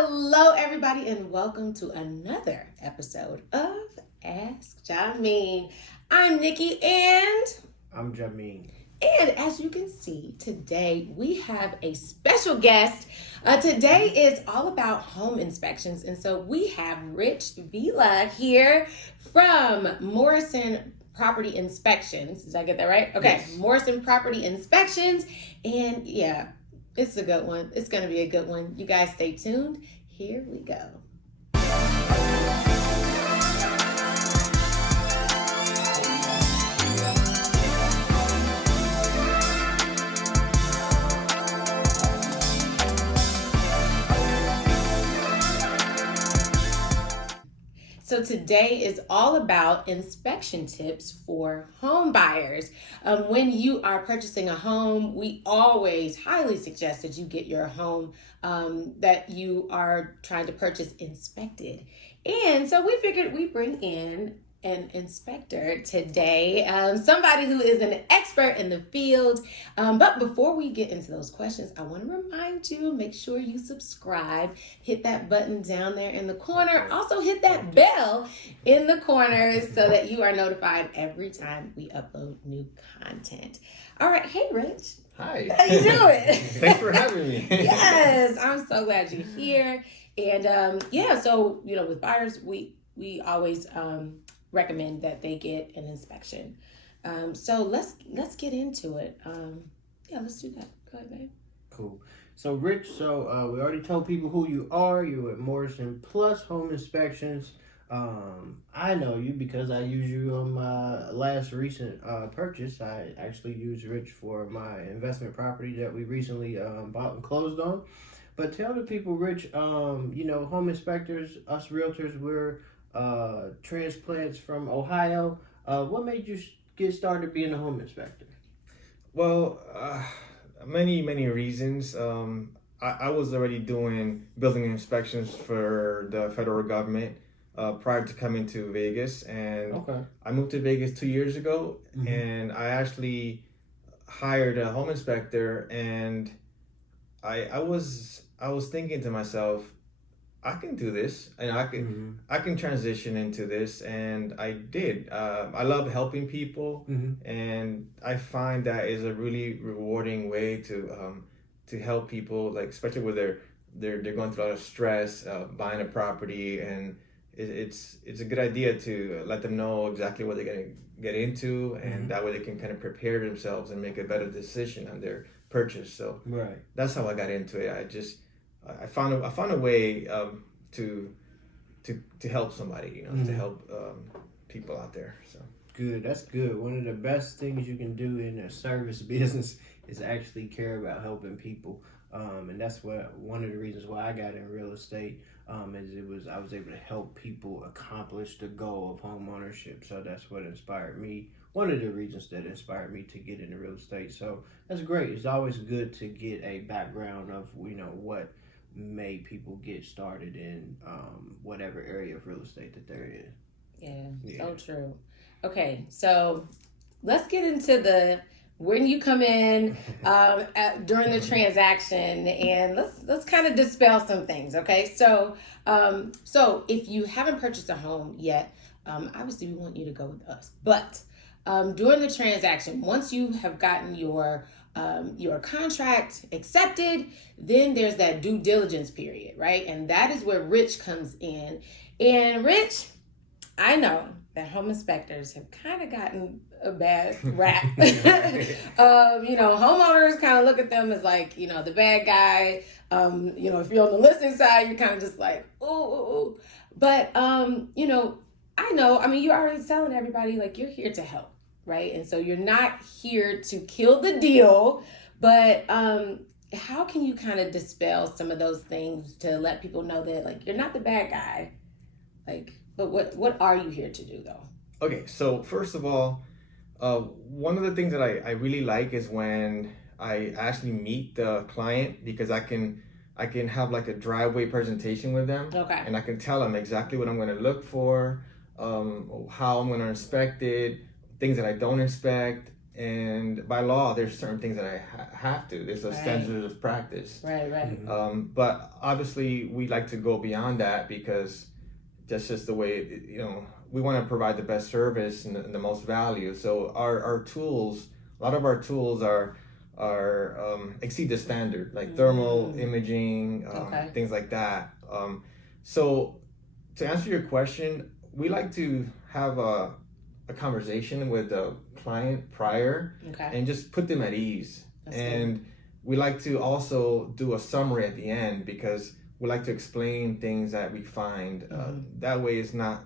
Hello, everybody, and welcome to another episode of Ask Jameen. I'm Nicci, and I'm Jameen. And as you can see, today we have a special guest. Today is all about home inspections, and so we have Rich Vila here from Morrison Property Inspections. Did I get that right? Okay, yes. Morrison Property Inspections, and yeah, it's a good one. It's going to be a good one. You guys stay tuned. Here we go. So today is all about inspection tips for home buyers. When you are purchasing a home, we always highly suggest that you get your home that you are trying to purchase inspected. And so we figured we bring in an inspector today, somebody who is an expert in the field. But before we get into those questions, I want to remind you, make sure you subscribe, hit that button down there in the corner. Also hit that bell in the corner so that you are notified every time we upload new content. All right. Hey, Rich. Hi. How you doing? Thanks for having me. Yes, I'm so glad you're here. And so, with buyers, we always recommend that they get an inspection. So let's get into it. Let's do that. Go ahead, babe. Cool. So Rich, we already told people who you are. You're at Morrison Plus Home Inspections. I know you because I used you on my last recent purchase. I actually used Rich for my investment property that we recently bought and closed on. But tell the people, Rich, home inspectors, us realtors, we're transplants from Ohio. What made you get started being a home inspector? Well, many reasons. I was already doing building inspections for the federal government prior to coming to Vegas, and okay. I moved to Vegas 2 years ago, mm-hmm. and I actually hired a home inspector, and I was thinking to myself, I can do this, and I can transition into this, and I did. I love helping people, and I find that is a really rewarding way to help people, like especially where they're going through a lot of stress buying a property, and it's a good idea to let them know exactly what they're going to get into, and that way they can kind of prepare themselves and make a better decision on their purchase. So right, that's how I got into it. I found a way to help somebody, to help people out there. So good. That's good. One of the best things you can do in a service business is actually care about helping people. And that's one of the reasons why I got in real estate. I was able to help people accomplish the goal of home ownership. So that's what inspired me. One of the reasons that inspired me to get into real estate. So that's great. It's always good to get a background of what made people get started in whatever area of real estate that they're in. Yeah, so true. Okay, so let's get into when you come in during the transaction, and let's kind of dispel some things. Okay, so if you haven't purchased a home yet, obviously we want you to go with us. But during the transaction, once you have gotten your contract accepted, then there's that due diligence period, right? And that is where Rich comes in. And Rich, I know that home inspectors have kind of gotten a bad rap. Homeowners kind of look at them as like, the bad guy. If you're on the listening side, you're kind of just like, ooh. But, I know, you're already telling everybody, like, you're here to help. Right? And so you're not here to kill the deal, but how can you kind of dispel some of those things to let people know that, like, you're not the bad guy? Like, but what are you here to do, though? Okay, so first of all, one of the things that I really like is when I actually meet the client, because I can have like a driveway presentation with them. Okay. And I can tell them exactly what I'm going to look for, how I'm going to inspect it, things that I don't inspect, and by law, there's certain things that I have to. There's a standard of practice. Right. But obviously, we like to go beyond that because that's just the way, we want to provide the best service and the most value. So our tools, a lot of our tools are exceed the standard, like thermal imaging, things like that. So to answer your question, we like to have a conversation with the client prior and just put them at ease. And we like to also do a summary at the end because we like to explain things that we find. That way it's not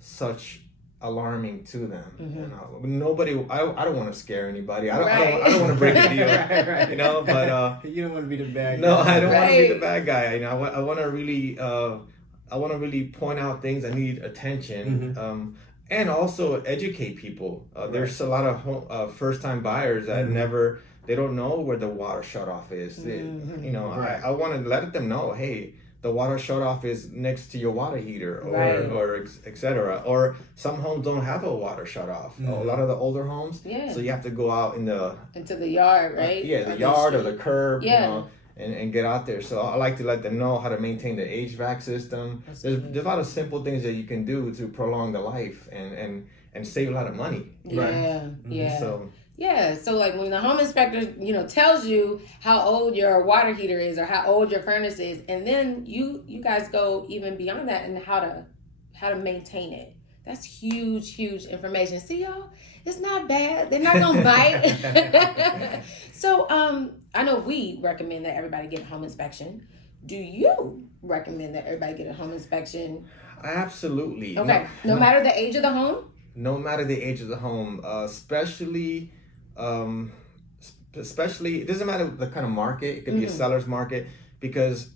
such alarming to them. Nobody, I don't want to scare anybody. I don't want to break a deal. Right. But you don't want to be the bad guy. No, I don't want to be the bad guy. I want to really point out things that need attention. And also educate people. There's a lot of first-time buyers that they don't know where the water shutoff is. I want to let them know, hey, the water shutoff is next to your water heater, or etc. Or some homes don't have a water shutoff. A lot of the older homes, so you have to go out into the yard, right? The yard or the curb, and get out there. So I like to let them know how to maintain the HVAC system. There's a lot of simple things that you can do to prolong the life and save a lot of money. So like when the home inspector, tells you how old your water heater is or how old your furnace is, and then you guys go even beyond that and how to maintain it. That's huge information. See, y'all, it's not bad. They're not gonna bite. So I know we recommend that everybody get a home inspection. Do you recommend that everybody get a home inspection? Absolutely. Okay. No matter the age of the home? No matter the age of the home, especially it doesn't matter the kind of market. It could be a seller's market, because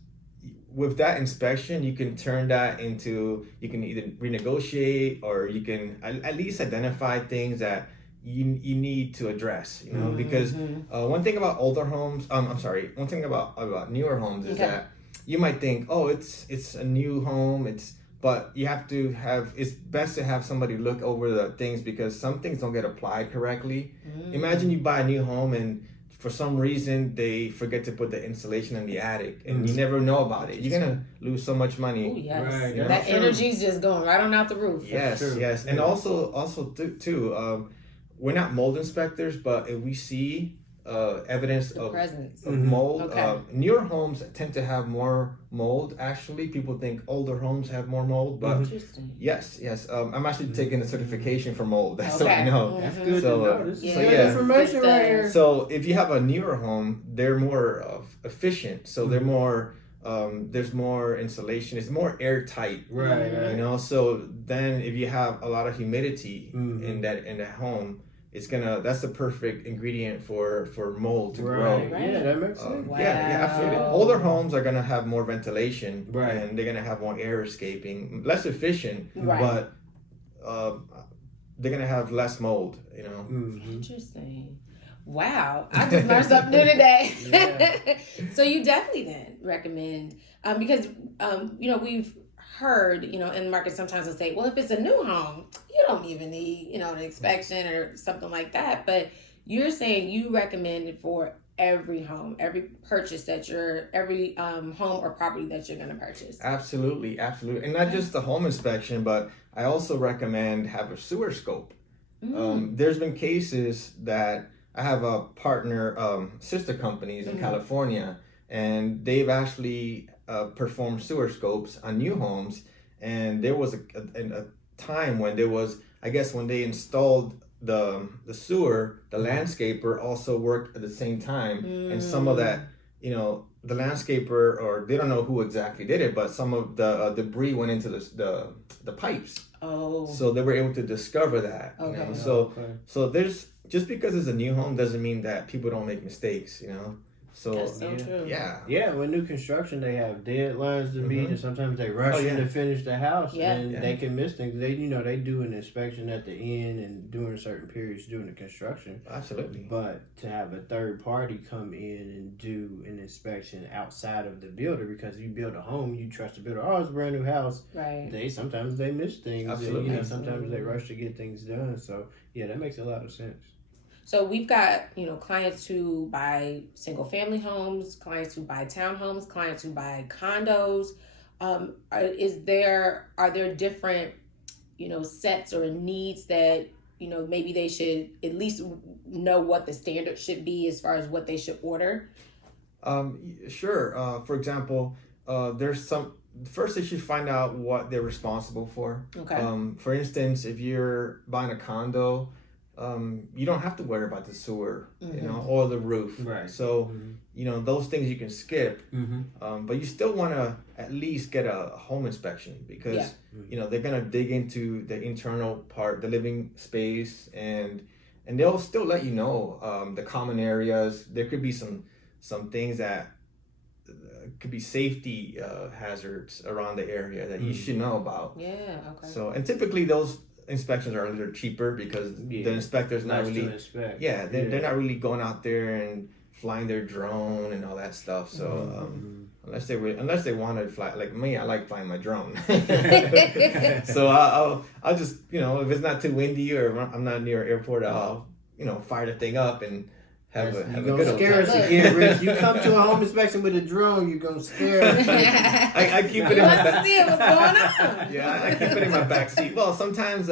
with that inspection, you can turn that into, you can either renegotiate or you can at least identify things that you need to address, because one thing about older homes, one thing about newer homes is that you might think, oh, it's a new home, but you have to it's best to have somebody look over the things, because some things don't get applied correctly. Imagine you buy a new home and for some reason they forget to put the insulation in the attic, and you never know about it. You're gonna lose so much money. Ooh, yes. That energy's just going right on out the roof. Yes. And also too, we're not mold inspectors, but if we see evidence of mold, newer homes tend to have more mold. Actually, people think older homes have more mold, but yes. I'm actually taking a certification for mold. That's what I know. That's good to know. This is good information right here. So if you have a newer home, they're more efficient. So they're more. There's more insulation. It's more airtight. Right. So then, if you have a lot of humidity in that home, that's the perfect ingredient for mold to grow. Right. Yeah, that makes sense. Wow. Yeah, absolutely. Older homes are gonna have more ventilation, and they're gonna have more air escaping, less efficient, but they're gonna have less mold. Interesting. Wow, I just learned something new today. So you definitely then recommend, because we've heard, in the market sometimes they'll say, well, if it's a new home, you don't even need, an inspection or something like that. But you're saying you recommend it for every home, every purchase every home or property that you're going to purchase. Absolutely. And not just the home inspection, but I also recommend have a sewer scope. There's been cases that I have a partner, sister companies in California, and they've actually performed sewer scopes on new homes. And there was a time when there was, I guess, when they installed the sewer, the landscaper also worked at the same time. And some of that, the landscaper, or they don't know who exactly did it, but some of the debris went into the pipes. Oh. So they were able to discover that. Okay. So there's, just because it's a new home doesn't mean that people don't make mistakes, So, that's so true. Yeah, with new construction, they have deadlines to meet, and sometimes they rush in to finish the house, and they can miss things. They do an inspection at the end and during certain periods during the construction. Absolutely. But to have a third party come in and do an inspection outside of the builder, because you build a home, you trust the builder. Oh, it's a brand new house. Right. Sometimes they miss things. Absolutely. And, sometimes they rush to get things done. So yeah, that makes a lot of sense. So we've got, clients who buy single family homes, clients who buy townhomes, clients who buy condos. Are there different, sets or needs that, maybe they should at least know what the standard should be as far as what they should order? Sure. For example, there's some. First, they should find out what they're responsible for. Okay. For instance, if you're buying a condo, you don't have to worry about the sewer, or the roof. Right. So, those things you can skip. But you still want to at least get a home inspection because, they're going to dig into the internal part, the living space, and they'll still let you know the common areas. There could be some things that could be safety hazards around the area that you should know about. Yeah, okay. So, and typically those inspections are a little cheaper because the inspector's not really, they're not really going out there and flying their drone and all that stuff. So, unless they want to fly, like me, I like flying my drone. So I'll just, if it's not too windy or I'm not near an airport, I'll, fire the thing up and have a good scare us again, Rich. You come to a home inspection with a drone, you're gonna scare us. I keep it in my back. See what's going on. Yeah, I keep it in my back seat. Well, sometimes,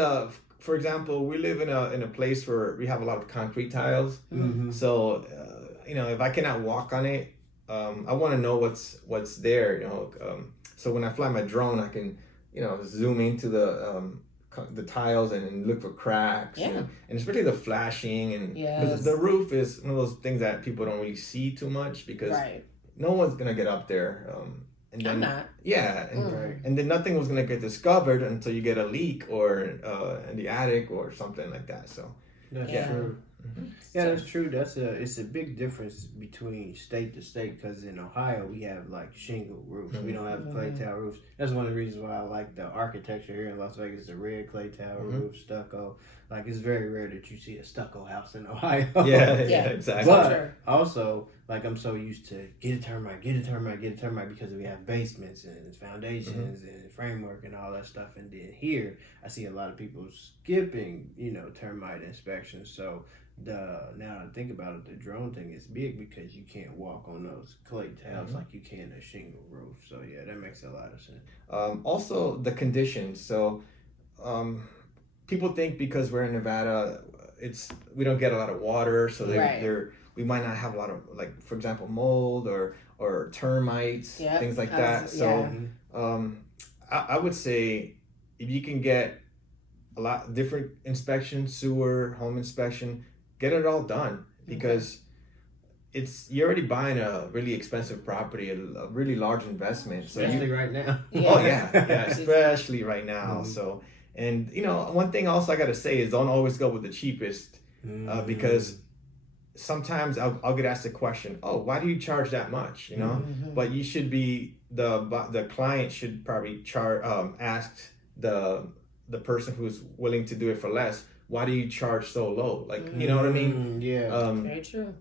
for example, we live in a place where we have a lot of concrete tiles. So, if I cannot walk on it, I want to know what's there. So when I fly my drone, I can, zoom into the tiles and look for cracks, and especially the flashing, and because the roof is one of those things that people don't really see too much because no one's gonna get up there. And then, I'm not. Yeah, and then nothing was gonna get discovered until you get a leak or in the attic or something like that. So that's true. Yeah, that's true. It's a big difference between state to state because in Ohio we have like shingle roofs. We don't have clay tile roofs. That's one of the reasons why I like the architecture here in Las Vegas. The red clay tile roof, stucco. Like it's very rare that you see a stucco house in Ohio. Yeah, exactly. But also, like I'm so used to get a termite because we have basements and foundations and framework and all that stuff. And then here I see a lot of people skipping, termite inspections. So now I think about it, the drone thing is big because you can't walk on those clay tiles like you can a shingle roof. So yeah, that makes a lot of sense. Also the conditions. So people think because we're in Nevada, we don't get a lot of water, so we might not have a lot of, like, for example, mold or termites, things like that. So I would say if you can get a lot different inspection, sewer, home inspection, get it all done because you're already buying a really expensive property, a really large investment. So especially right now. Oh yeah, especially right now. So, and one thing also I got to say is don't always go with the cheapest because sometimes I'll get asked the question, oh, why do you charge that much? But you should be the client should probably ask the person who's willing to do it for less, why do you charge so low? Like, you know what I mean? Yeah. Very true.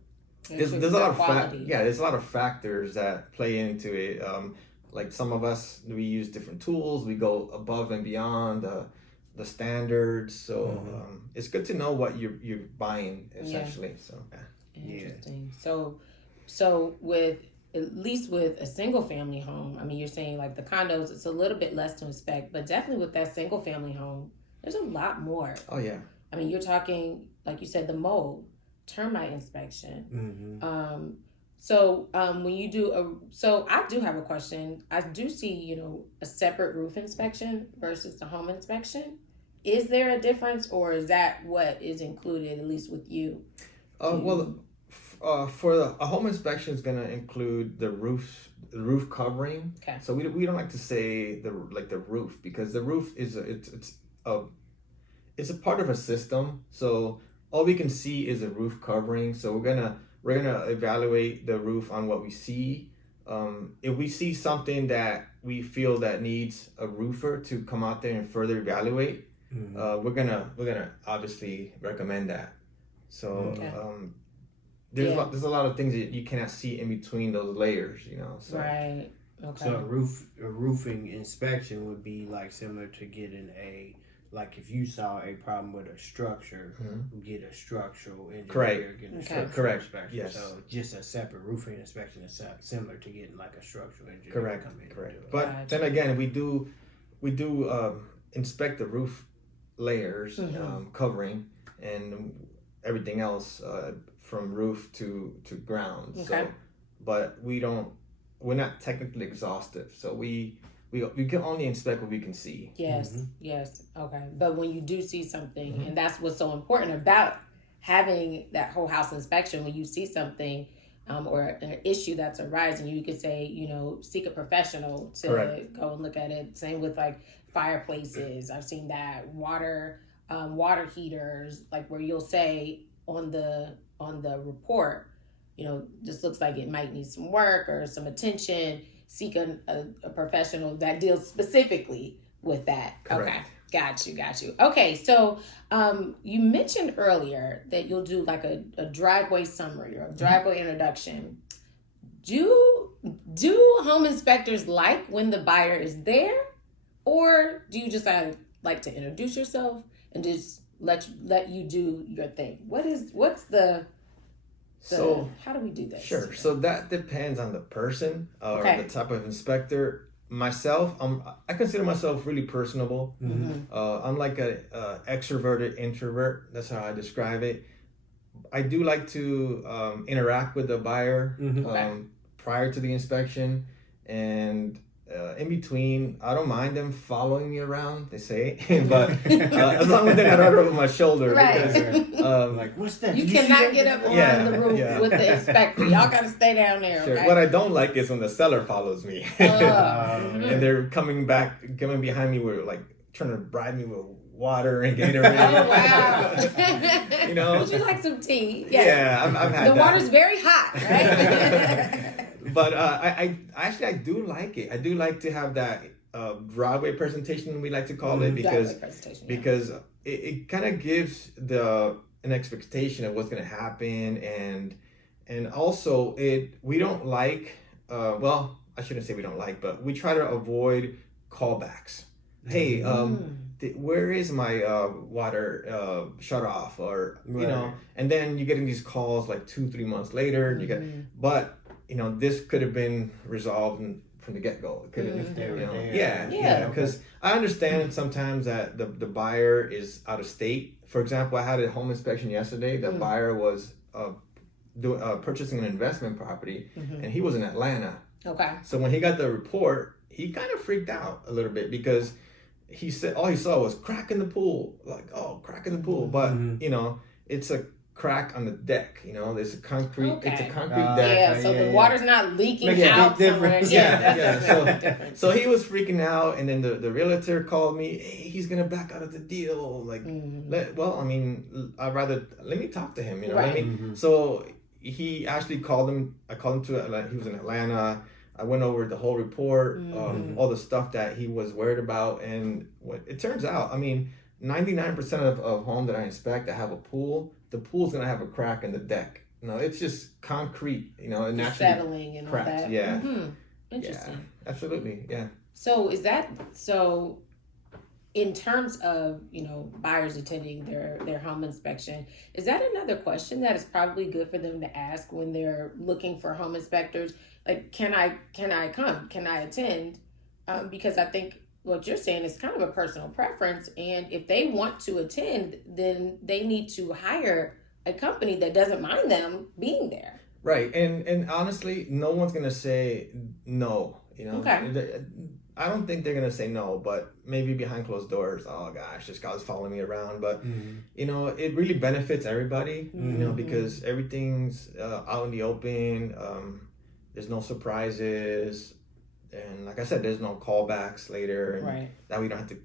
There's a lot of there's a lot of factors that play into it. Like some of us, we use different tools. We go above and beyond the standards. So it's good to know what you're buying essentially. So interesting. So with at least with a single family home, I mean, you're saying like the condos, it's a little bit less to inspect, but definitely with that single family home, there's a lot more. Oh yeah. I mean, you're talking, like you said, the mold, termite inspection. So when you do so I do have a question. I do see, a separate roof inspection versus the home inspection. Is there a difference, or is that what is included, at least with you? Well, for a home inspection is going to include the roof covering. Okay. So we don't like to say the roof because the roof is it's a part of a system. So all we can see is a roof covering. So we're gonna evaluate the roof on what we see. If we see something that we feel that needs a roofer to come out there and further evaluate, we're gonna obviously recommend that. So there's a lot of things that you cannot see in between those layers, So. Right. Okay. So a roofing inspection would be like similar to getting a like if you saw a problem with a structure, Mm-hmm. get a structural engineer, Correct. get a Okay. structural Correct. inspection. Yes. So just a separate roofing inspection is similar to getting like a structural engineer Correct. to come in. Correct. And do it. But Gotcha. then again, we do inspect the roof layers, covering, and everything else from roof to ground. Okay. So, but we're not technically exhaustive. So we can only inspect what we can see. Yes, yes, okay. But when you do see something, and that's what's so important about having that whole house inspection, when you see something or an issue that's arising, you could say, seek a professional to Correct. go and look at it. Same with like fireplaces. I've seen that water heaters, like where you'll say on the report, this looks like it might need some work or some attention. Seek a professional that deals specifically with that. Correct. Okay. Got you. Okay, so you mentioned earlier that you'll do like a driveway summary or a driveway introduction. Do home inspectors like when the buyer is there, or do you just like to introduce yourself and just let you do your thing? What's the So how do we do this? sure. So that depends on the person or Okay. the type of inspector. Myself, I consider myself really personable. I'm like a extroverted introvert. That's how I describe it. I do like to interact with the buyer prior to the inspection, and in between, I don't mind them following me around. They say, but as long as they're not right over my shoulder, Right. because Like, what's that? You Did see cannot that? get up on Yeah, the roof yeah. with the inspector. Y'all gotta stay down there. sure. Okay. What I don't like is when the seller follows me. And they're coming behind me with like trying to bribe me with water and Gatorade. Oh wow! You know? Would you like some tea? Yeah, I've had The that. water's very hot, right? But I actually do like it. I do like to have that driveway presentation, we like to call it, because Driveway presentation, yeah. because it kind of gives an expectation of what's going to happen, and also we don't like well, I shouldn't say we don't like, but we try to avoid callbacks. Hey, where is my water shut off, or Right. and then you're getting these calls like 2-3 months later, and you get, but this could have been resolved from the get-go. It could have, If they were there. Yeah. because I understand sometimes that the buyer is out of state. For example, I had a home inspection yesterday. The buyer was purchasing an investment property, and he was in Atlanta. Okay. So when he got the report, he kind of freaked out a little bit, because he said all he saw was crack in the pool, like, oh, crack in the pool. But it's a crack on the deck. There's a concrete. Okay. It's a concrete deck. Yeah, so the water's not leaking Make a big out somewhere. difference. Yeah, Yeah. that's definitely different. So he was freaking out, and then the realtor called me. Hey, he's gonna back out of the deal. Like, let me talk to him. What I mean? So he actually called him. I called him to Atlanta. He was in Atlanta. I went over the whole report, all the stuff that he was worried about, and what it turns out. 99% of home that I inspect that have a pool, the pool's gonna have a crack in the deck. It's just concrete. It Just naturally settling and cracks. all that. Yeah. Interesting. Yeah, absolutely. Yeah. So is that so? In terms of buyers attending their home inspection, is that another question that is probably good for them to ask when they're looking for home inspectors? Like, can I come? Can I attend? Because I think what you're saying is kind of a personal preference, and if they want to attend, then they need to hire a company that doesn't mind them being there. Right, and honestly, no one's gonna say no. Okay. I don't think they're gonna say no, but maybe behind closed doors. Oh gosh, this guy's following me around. But it really benefits everybody. Because everything's out in the open. There's no surprises, and like I said, there's no callbacks later, and Right. that we don't have to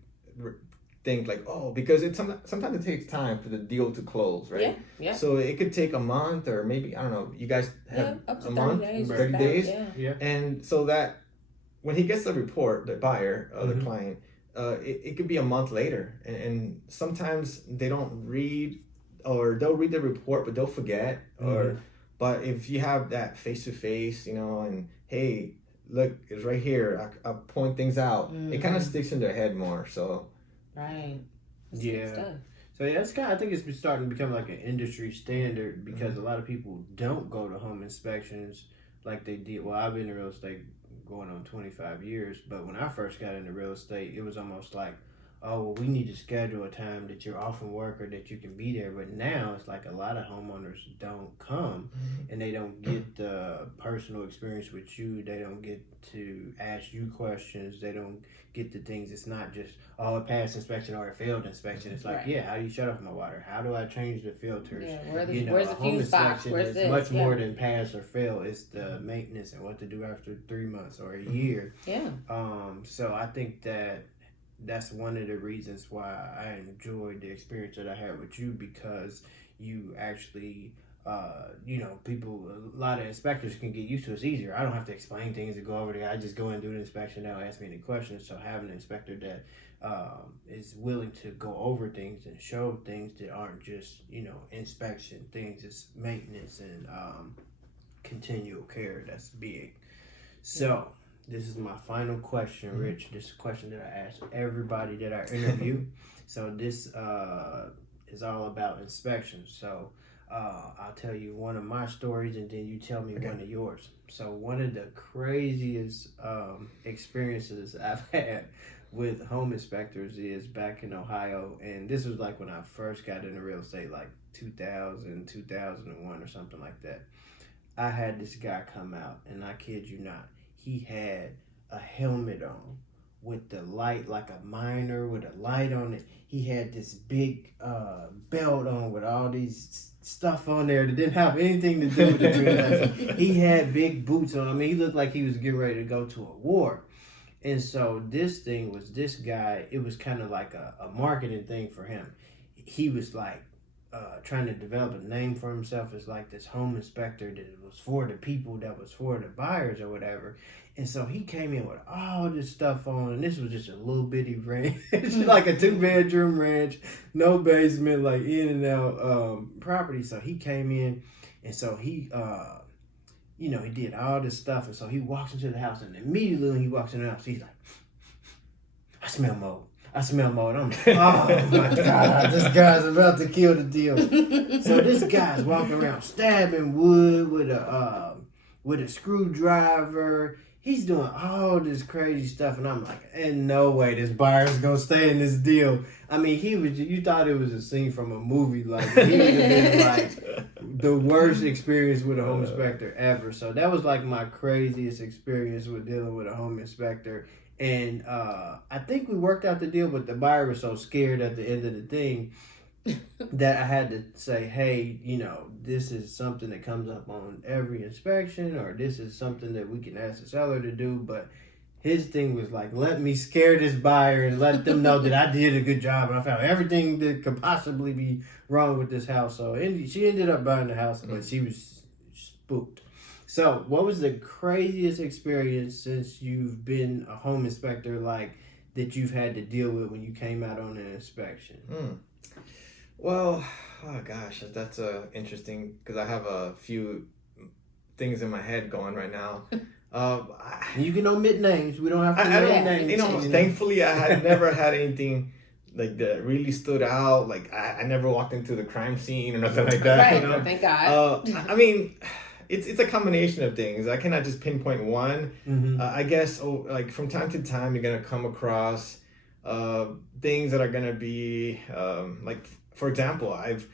think like, because sometimes it takes time for the deal to close, right? Yeah. So it could take a month, or maybe, I don't know, you guys have up to a 30 month, days. 30 days. Yeah. And so that when he gets the report, the buyer, the client, it could be a month later. And sometimes they don't read, or they'll read the report, but they'll forget. But if you have that face-to-face, and hey, look, it's right here. I point things out. It kind of sticks in their head more. So. Right. It's done. So yeah, it's I think it's starting to become like an industry standard because a lot of people don't go to home inspections like they did. Well, I've been in real estate going on 25 years, but when I first got into real estate, it was almost like, oh, well, we need to schedule a time that you're off from work or that you can be there. But now it's like a lot of homeowners don't come and they don't get the personal experience with you. They don't get to ask you questions. They don't get the things. It's not just, oh, it passed inspection or it failed inspection. It's like, yeah, how do you shut off my water? How do I change the filters? Yeah, where's the fuse box? Where's this? Much more than pass or fail. It's the maintenance and what to do after 3 months or a year. Yeah. So I think that's one of the reasons why I enjoyed the experience that I had with you, because you actually, people, a lot of inspectors can get used to it. It's easier. I don't have to explain things and go over there. I just go and do the inspection. They'll ask me any questions. So having an inspector that is willing to go over things and show things that aren't just, inspection things, it's maintenance and continual care, that's big. So this is my final question, Rich. This is a question that I ask everybody that I interview. So this is all about inspections. So I'll tell you one of my stories and then you tell me one of yours. So one of the craziest experiences I've had with home inspectors is back in Ohio. And this was like when I first got into real estate, like 2000, 2001 or something like that. I had this guy come out, and I kid you not, he had a helmet on with the light, like a miner with a light on it. He had this big belt on with all these stuff on there that didn't have anything to do with the transaction. He had big boots on. I mean, he looked like he was getting ready to go to a war. And so this guy, it was kind of like a marketing thing for him. He was like trying to develop a name for himself as like this home inspector that was for the people, that was for the buyers or whatever. And so he came in with all this stuff on, and this was just a little bitty ranch, like a 2-bedroom ranch, no basement, like in and out property. So he came in, and so he he did all this stuff. And so he walks into the house, and immediately when he walks in the house, he's like, I smell mold. I'm like, oh my God, this guy's about to kill the deal. So this guy's walking around stabbing wood with a screwdriver. He's doing all this crazy stuff, and I'm like, in no way this buyer's gonna stay in this deal. I mean, you thought it was a scene from a movie. Like, he would have been like the worst experience with a home inspector ever. So that was like my craziest experience with dealing with a home inspector. And I think we worked out the deal, but the buyer was so scared at the end of the thing that I had to say, hey, this is something that comes up on every inspection, or this is something that we can ask the seller to do. But his thing was like, let me scare this buyer and let them know that I did a good job and I found everything that could possibly be wrong with this house. So she ended up buying the house, but she was spooked. So, what was the craziest experience since you've been a home inspector, like, that you've had to deal with when you came out on an inspection? Well, oh gosh, that's interesting, because I have a few things in my head going right now. You can omit names. We don't have to name names. Thankfully, I had never had anything like that really stood out. Like, I never walked into the crime scene or nothing like that. Right, thank God. I mean, it's a combination of things. I cannot just pinpoint one. I guess like from time to time you're gonna come across things that are gonna be like, for example, I've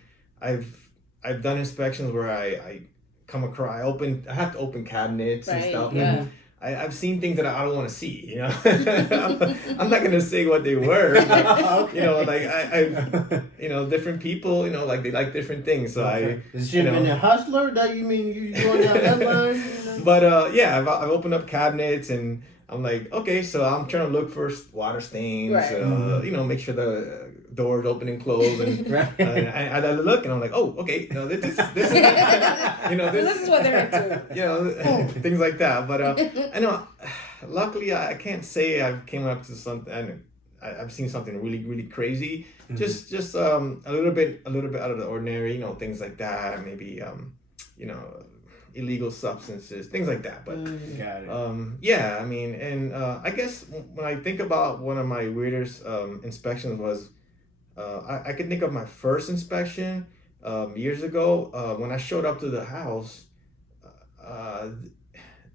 done inspections where I come across, I have to open cabinets and stuff. Yeah. I've seen things that I don't want to see, I'm not gonna say what they were. Like, different people, like they like different things. So Has she been a hustler? That you mean you going down that line? But I've opened up cabinets and I'm like, okay, so I'm trying to look for water stains. Right. Make sure the doors open and close, and I look and I'm like, oh, okay, this is this is what they're into. Things like that. But I know, luckily I can't say I've came up to something. I've seen something really, really crazy. Just a little bit out of the ordinary. Things like that. Maybe illegal substances, things like that. But got it. I mean, and I guess when I think about one of my weirdest inspections was I can think of my first inspection years ago when I showed up to the house.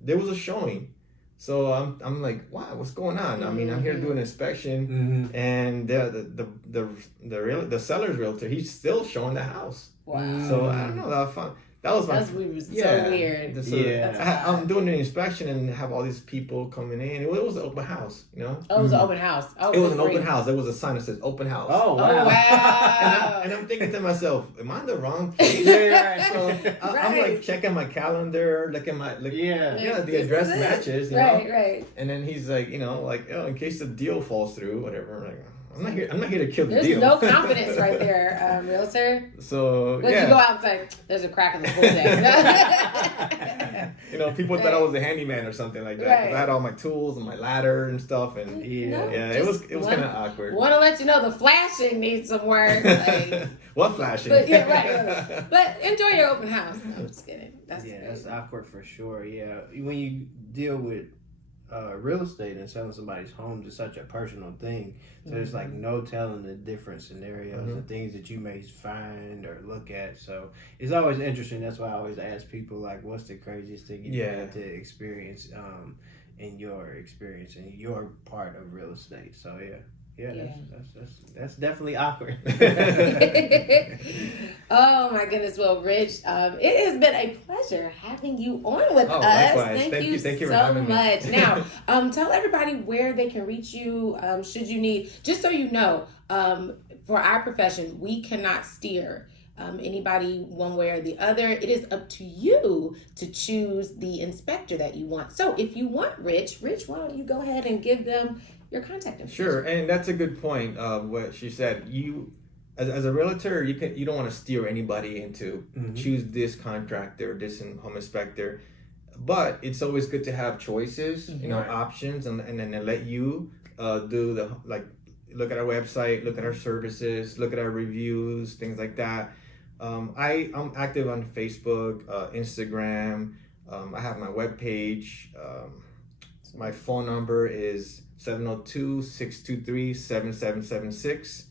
There was a showing, so I'm like, wow, what's going on? I mean, I'm here to do an inspection, and the seller's realtor, he's still showing the house. Wow. So I don't know, that was fun. That was so weird. Yeah. I'm doing an inspection and have all these people coming in. It was an open house, you know. Oh, it was an open house. Oh, it was an open house. There was a sign that says open house. Oh, wow. Oh, wow. And I'm thinking to myself, am I in the wrong place? So I'm like checking my calendar, looking the address matches, you know. Right. And then he's like, you know, like, oh, in case the deal falls through, whatever. I'm like, I'm not here to kill the There's deal. There's no confidence right there, realtor. So When you go out and say, there's a crack in the pool deck. You know, people thought I was a handyman or something like that. Right. 'Cause I had all my tools and my ladder and stuff, and it was kind of awkward. Want to let you know the flashing needs some work. Like, what flashing? But right. But enjoy your open house. No, I'm just kidding. That's awkward for sure. Yeah, when you deal with real estate and selling somebody's home is such a personal thing. So there's like no telling the different scenarios and things that you may find or look at. So it's always interesting. That's why I always ask people, like, what's the craziest thing you've had to experience in your experience and your part of real estate. So that's definitely awkward. Oh my goodness. Well, Rich, it has been a pleasure having you on with us. Likewise. Thank you for so having much. me. Now, tell everybody where they can reach you, should you need, just so you know, for our profession, we cannot steer anybody one way or the other. It is up to you to choose the inspector that you want. So if you want Rich, why don't you go ahead and give them your contact information? Sure, and that's a good point. What she said, you as a realtor, you don't want to steer anybody into choose this contractor, this home inspector, but it's always good to have choices, you know, options, and then they let you do look at our website, look at our services, look at our reviews, things like that. I'm active on Facebook, Instagram. I have my webpage. My phone number is 702-623-7776.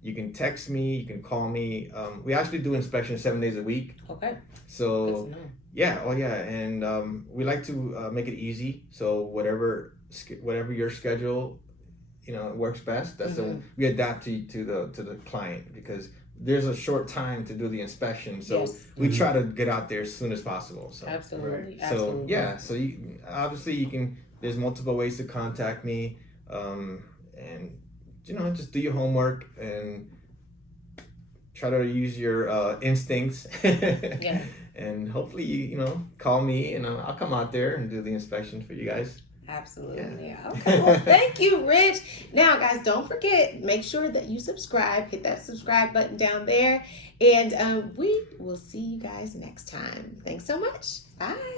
You can text me, you can call me. We actually do inspections 7 days a week. Okay. So and we like to make it easy. So whatever your schedule, you know, works best. That's we adapt to the client, because there's a short time to do the inspection. So we try to get out there as soon as possible. So Absolutely. So so you can. There's multiple ways to contact me, and you know, just do your homework and try to use your instincts. And hopefully you know, call me and I'll come out there and do the inspection for you guys. Absolutely. Okay. Well, thank you, Rich. Now, guys, don't forget, make sure that you subscribe. Hit that subscribe button down there. And we will see you guys next time. Thanks so much. Bye.